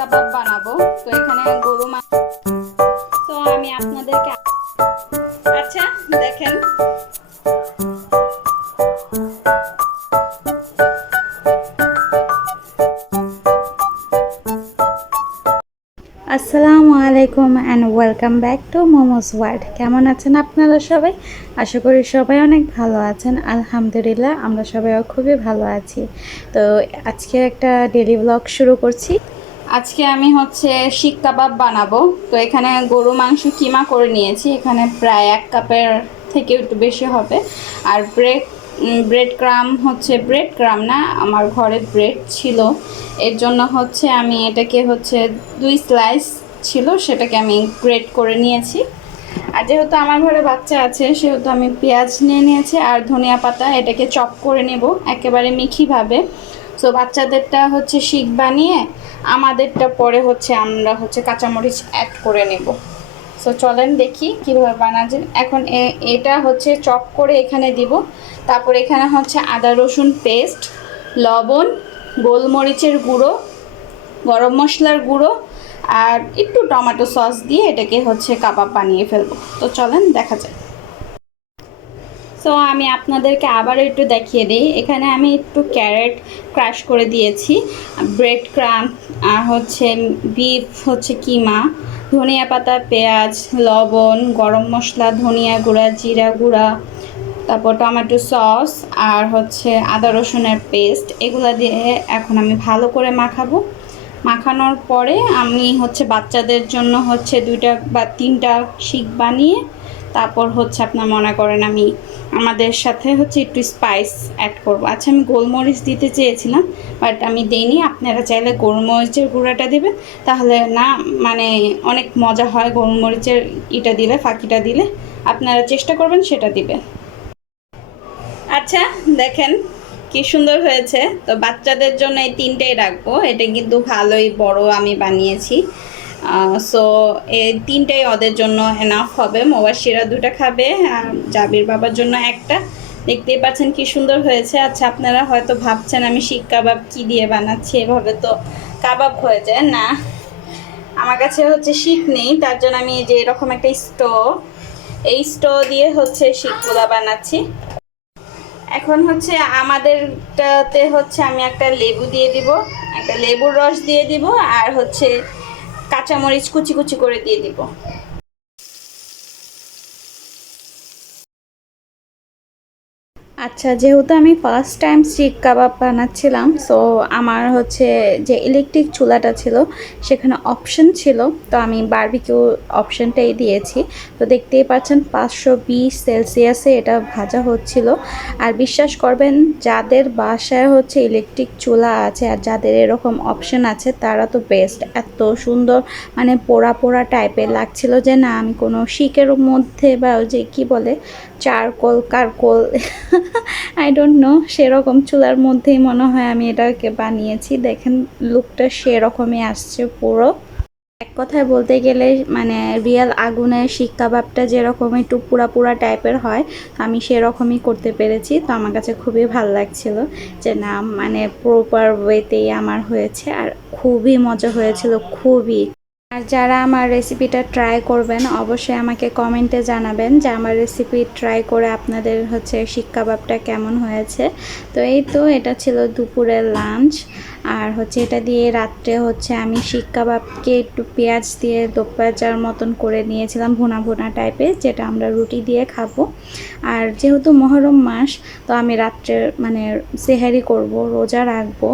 কাবাব বানাবো। তো এখানে গরু মাংস, তো আমি আপনাদেরকে, আচ্ছা দেখেন, আসসালামু আলাইকুম and welcome back to momos world. কেমন আছেন আপনারা সবাই? আশা করি সবাই অনেক ভালো আছেন। আলহামদুলিল্লাহ আমরা সবাইও খুবই ভালো আছি। তো আজকে একটা ডেইলি ব্লগ শুরু করছি। আজকে আমি শিক কাবাব বানাবো। তো এখানে গরু মাংস কিমা করে নিয়েছি, এখানে প্রায় 1 কাপের থেকে একটু বেশি হবে। আর ব্রেড ক্রাম ব্রেড ক্রাম না, আমার ঘরে ব্রেড ছিল, এর জন্য আমি এটাকে 2 স্লাইস ছিল, সেটাকে আমি গ্রেট করে নিয়েছি। আর যেহেতু আমার ঘরে বাচ্চা আছে সেহেতু আমি পেঁয়াজ নিয়ে নিয়েছি আর ধনিয়া পাতা, এটাকে চপ করে নেব একেবারে মিখিভাবে। সো বাচ্চাদেরটা শিক বানিয়ে আমাদেরটা পরে আমরা কাঁচামরিচ অ্যাড করে নেব। সো চলেন দেখি কীভাবে বানাচ্ছেন। এখন এটা চপ করে এখানে দিব। তারপর এখানে আদা রসুন পেস্ট, লবণ, গোলমরিচের গুঁড়ো, গরম মশলার গুঁড়ো আর একটু টমেটো সস দিয়ে এটাকে কাবাব বানিয়ে ফেলবো। তো চলেন দেখা যায়। সো আমি আপনাদেরকে আবার একটু দেখিয়ে দিই। এখানে আমি একটু ক্যারেট ক্রাশ করে দিয়েছি, ব্রেড ক্রাম আর বিফ কিমা, ধনিয়া পাতা, পেঁয়াজ, লবণ, গরম মশলা, ধনিয়া গুঁড়া, জিরা গুঁড়া, তারপর টমেটো সস আর আদা রসুনের পেস্ট, এগুলো দিয়ে এখন আমি ভালো করে মাখাবো। মাখানোর পরে আমি বাচ্চাদের জন্য 2টা বা 3টা শিক বানিয়ে তারপর আপনার মনে করেন আমি আমাদের সাথে একটু স্পাইস অ্যাড করব। আচ্ছা আমি গোলমরিচ দিতে চেয়েছিলাম বাট আমি দেইনি, আপনারা চাইলে গোলমরিচের গুঁড়াটা দেবেন, তাহলে না মানে অনেক মজা হয় গোলমরিচের ইটা দিলে, ফাঁকিটা দিলে। আপনারা চেষ্টা করবেন সেটা দিবেন। আচ্ছা দেখেন কি সুন্দর হয়েছে। তো বাচ্চাদের জন্য এই 3টাই রাখবো, এটা কিন্তু ভালোই বড় আমি বানিয়েছি। সো এই 3টাই ওদের জন্য এনাফ হবে। মোবাশিরা 2টা খাবে আর জাবির বাবার জন্য একটা। দেখতেই পাচ্ছেন কি সুন্দর হয়েছে। আচ্ছা আপনারা হয়তো ভাবছেন আমি শিক কাবাব কী দিয়ে বানাচ্ছি, এভাবে তো কাবাব হয়ে যায় না। আমার কাছে শিক নেই, তার জন্য আমি যে এরকম একটা এই স্টো দিয়ে শিকগুলা বানাচ্ছি। এখন আমাদেরটাতে আমি একটা লেবু দিয়ে দিব, একটা লেবুর রস দিয়ে দিব আর কাঁচামরিচ কুচি কুচি করে দিয়ে দিব। আচ্ছা যেহেতু আমি ফার্স্ট টাইম শিক কাবাব বানাচ্ছিলাম, সো আমার যে ইলেকট্রিক চুলাটা ছিল সেখানে অপশন ছিল, তো আমি বারবিকিউ অপশনটাই দিয়েছি। তো দেখতেই পাচ্ছেন 520 সেলসিয়াসে এটা ভাজা হচ্ছিল। আর বিশ্বাস করবেন যাদের বাসায় ইলেকট্রিক চুলা আছে আর যাদের এরকম অপশন আছে তারা তো বেস্ট। এত সুন্দর মানে পোড়া পোড়া টাইপের লাগছিল যে না আমি কোনো শিকের মধ্যে বা যে কি বলে চারকোল কারকোল আই ডোন্ট নো সেরকম চুলার মধ্যেই মনে হয় আমি এটাকে বানিয়েছি। দেখেন লুকটা সেরকমই আসছে পুরো। এক কথায় বলতে গেলে মানে রিয়েল আগুনের শিক কাবাবটা যেরকম একটু পুরা পুরা টাইপের হয় আমি সেরকমই করতে পেরেছি। তো আমার কাছে খুবই ভালো লাগছিল যে না মানে প্রপার ওয়েতেই আমার হয়েছে আর খুবই মজা হয়েছিল, খুবই। আর যারা আমার রেসিপিটা ট্রাই করবেন অবশ্যই আমাকে কমেন্টে জানাবেন যে আমার রেসিপি ট্রাই করে আপনাদের শিক কাবাবটা কেমন হয়েছে। তো এই তো এটা ছিল দুপুরের লাঞ্চ। আর এটা দিয়ে রাত্রে আমি শিক কাবাবকে একটু পেঁয়াজ দিয়ে দোপাজার মতন করে নিয়েছিলাম, ভুনা ভুনা টাইপের, যেটা আমরা রুটি দিয়ে খাবো। আর যেহেতু মহরম মাস তো আমি রাত্রে মানে সেহারি করব, রোজা রাখবো।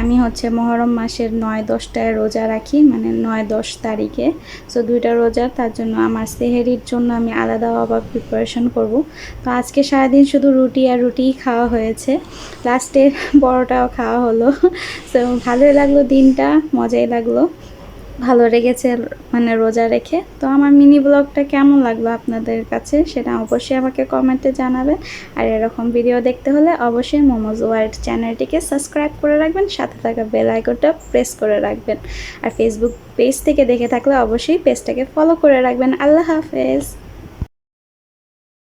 আমি মহরম মাসের 9-10টায় রোজা রাখি, মানে 9-10 তারিখে। সো 2টা রোজা, তার জন্য আমার সেহেরির জন্য আমি আলাদা আবার প্রিপারেশন করব। তো আজকে সারাদিন শুধু রুটি আর রুটিই খাওয়া হয়েছে, লাস্টে বড়টাও খাওয়া হলো। তো ভালোই লাগলো, দিনটা মজাই লাগলো, ভালো লেগেছে মানে রোজা রেখে। তো আমার মিনি ব্লগটা কেমন লাগলো আপনাদের কাছে সেটা অবশ্যই আমাকে কমেন্টে জানাবেন। আর এরকম ভিডিও দেখতে হলে অবশ্যই মোমোজ ওয়ার্ল্ড চ্যানেলটিকে সাবস্ক্রাইব করে রাখবেন, সাথে থাকা বেল আইকনটা প্রেস করে রাখবেন। আর ফেসবুক পেজ থেকে দেখে থাকলে অবশ্যই পেজটাকে ফলো করে রাখবেন। আল্লাহ হাফেজ।